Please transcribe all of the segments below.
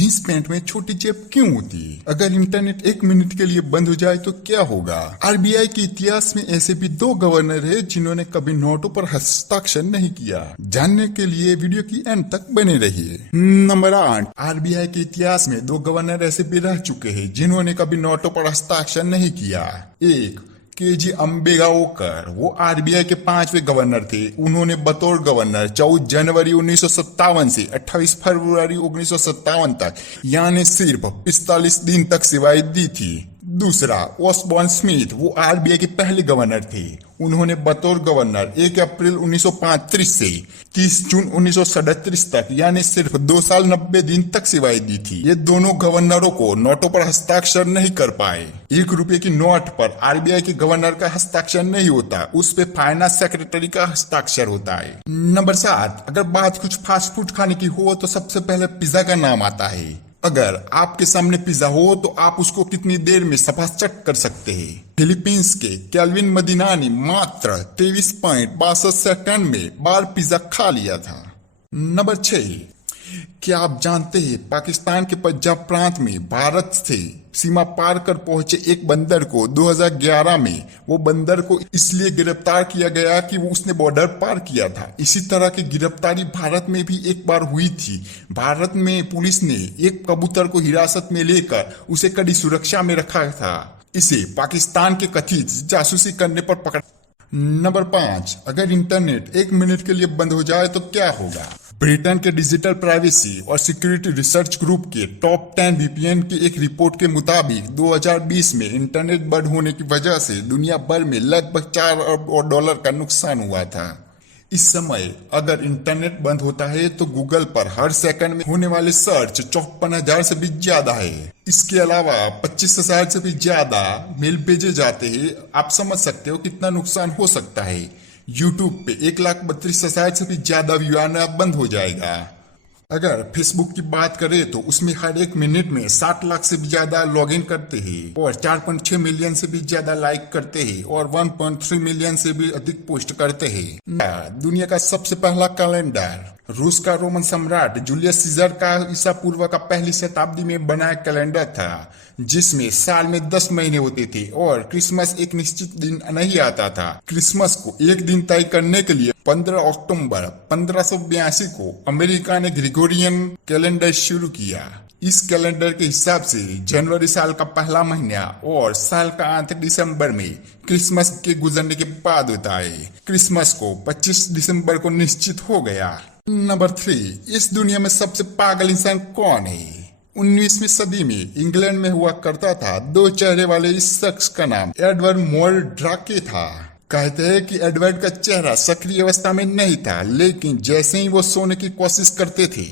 Jeans pant में छोटी जेब क्यों होती है? अगर इंटरनेट एक मिनट के लिए बंद हो जाए तो क्या होगा? आरबीआई के इतिहास में ऐसे भी दो गवर्नर हैं जिन्होंने कभी नोटों पर हस्ताक्षर नहीं किया। जानने के लिए वीडियो की एंड तक बने रहिए। नंबर 8, आरबीआई के इतिहास में दो गवर्नर ऐसे भी रह चुके हैं जिन्होंने कभी नोटों पर हस्ताक्षर नहीं किया। एक केजी अम्बेगांवकर, वो आरबीआई के 5वें गवर्नर थे। उन्होंने बतौर गवर्नर 14 जनवरी 1957 से 28 फरवरी 1957 तक यानी सिर्फ 45 दिन तक सेवाएं दी थी। दूसरा ऑसबॉर्न स्मिथ, वो आरबीआई के पहले गवर्नर थे। उन्होंने बतौर गवर्नर 1 अप्रैल 1935 से 30 जून 1937 तक यानी सिर्फ 2 साल 90 दिन तक सेवाएं दी थी। ये दोनों गवर्नरों को नोटों पर हस्ताक्षर नहीं कर पाए। 1 रुपए की नोट पर आरबीआई के गवर्नर का हस्ताक्षर नहीं होता, उस पे फाइनेंस सेक्रेटरी का हस्ताक्षर होता है। नंबर 7, अगर बात कुछ फास्ट फूड खाने की हो तो सबसे पहले पिज्जा का नाम आता है। अगर आपके सामने पिज्जा हो तो आप उसको कितनी देर में सपाचट कर सकते हैं? फिलीपींस के कैल्विन मदीना ने मात्र 23.62 सेकंड में बार पिज्जा खा लिया था। नंबर 6, क्या आप जानते हैं पाकिस्तान के पंजाब प्रांत में भारत से सीमा पार कर पहुंचे एक बंदर को 2011 में वो बंदर को इसलिए गिरफ्तार किया गया कि वो उसने बॉर्डर पार किया था। इसी तरह की गिरफ्तारी भारत में भी एक बार हुई थी। भारत में पुलिस ने एक कबूतर को हिरासत में लेकर उसे कड़ी सुरक्षा में रखा था। इसे पाकिस्तान के कथित जासूसी करने पर पकड़ा। नंबर 5, अगर इंटरनेट 1 मिनट के लिए बंद हो जाए तो क्या होगा? ब्रिटेन के डिजिटल प्राइवेसी और सिक्योरिटी रिसर्च ग्रुप के टॉप 10 वीपीएन की एक रिपोर्ट के मुताबिक 2020 में इंटरनेट बंद होने की वजह से दुनिया भर में लगभग $4 अरब का नुकसान हुआ था। इस समय अगर इंटरनेट बंद होता है तो गूगल पर हर सेकंड में होने वाले सर्च 54,000 से भी ज्यादा है। इसके अलावा 25,000 से भी ज्यादा मेल भेजे जाते हैं। आप समझ सकते हो कितना नुकसान हो सकता है। यूट्यूब पे 1,32,000 से भी ज्यादा व्यू आना बंद हो जाएगा। अगर फेसबुक की बात करें तो उसमें हर 1 मिनट में 60 लाख से भी ज्यादा लॉगिन करते हैं और 4.6 मिलियन से भी ज्यादा लाइक करते हैं और 1.3 मिलियन से भी अधिक पोस्ट करते हैं। दुनिया का सबसे पहला कैलेंडर रूस का रोमन सम्राट जूलियस सीजर का ईसा पूर्व का 1ली शताब्दी में बनाया कैलेंडर था, जिसमें साल में 10 महीने होते थे और क्रिसमस एक निश्चित दिन नहीं आता था। क्रिसमस को एक दिन तय करने के लिए 15 अक्टूबर 1582 को अमेरिका ने ग्रेगोरियन कैलेंडर शुरू किया। इस कैलेंडर के हिसाब से जनवरी साल का पहला महीना और साल का अंत दिसंबर में क्रिसमस के गुजरने के बाद होता है। क्रिसमस को 25 दिसंबर को निश्चित हो गया। नंबर 3, इस दुनिया में सबसे पागल इंसान कौन है? 19वीं सदी में इंग्लैंड में हुआ करता था 2 चेहरे वाले इस शख्स का नाम एडवर्ड मोर ड्राके था। कहते हैं कि एडवर्ड का चेहरा सक्रिय अवस्था में नहीं था, लेकिन जैसे ही वो सोने की कोशिश करते थे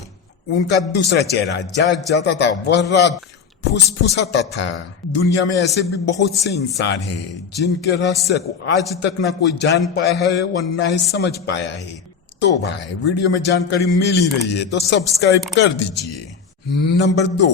उनका दूसरा चेहरा जाग जाता था। वह रात फुसफुसाता था। दुनिया में ऐसे भी बहुत से इंसान हैं जिनके रहस्य को आज तक ना कोई जान पाया है और ना ही समझ पाया है। तो भाई वीडियो में जानकारी मिल ही रही है तो सब्सक्राइब कर दीजिए। नंबर 2,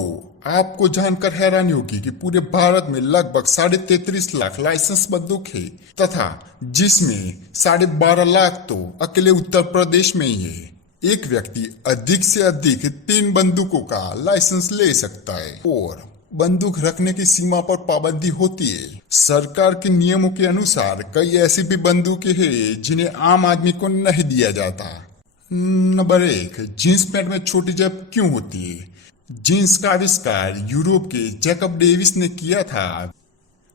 आपको जानकर हैरानी होगी कि पूरे भारत में लगभग 33.5 लाख लाइसेंस बंदूक है तथा जिसमें 12.5 लाख तो अकेले उत्तर प्रदेश में ही है। एक व्यक्ति अधिक से अधिक 3 बंदूकों का लाइसेंस ले सकता है और बंदूक रखने की सीमा पर पाबंदी होती है। सरकार के नियमों के अनुसार कई ऐसी भी बंदूकें हैं जिन्हें आम आदमी को नहीं दिया जाता। नंबर 1, जींस पैंट में छोटी जेब क्यों होती है? जींस का आविष्कार यूरोप के जैकब डेविस ने किया था।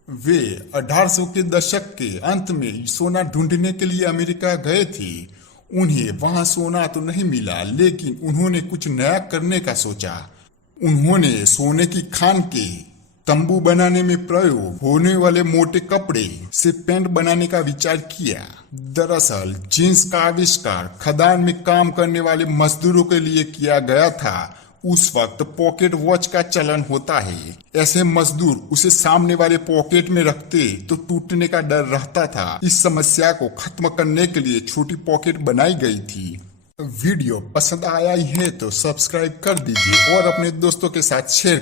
वे 1800 के दशक के अंत में सोना ढूंढने के लिए अमेरिका गए थे। उन्हें वहां सोना तो नहीं मिला, लेकिन उन्होंने कुछ नया करने का सोचा। उन्होंने सोने की खान के तंबू बनाने में प्रयोग होने वाले मोटे कपड़े से पैंट बनाने का विचार किया। दरअसल जींस का आविष्कार खदान में काम करने वाले मजदूरों के लिए किया गया था। उस वक्त पॉकेट वॉच का चलन होता है। ऐसे मजदूर उसे सामने वाले पॉकेट में रखते तो टूटने का डर रहता था। इस समस्या को खत्म करने के लिए छोटी पॉकेट बनाई गई थी। वीडियो पसंद आया ही है तो सब्सक्राइब कर दीजिए और अपने दोस्तों के साथ शेयर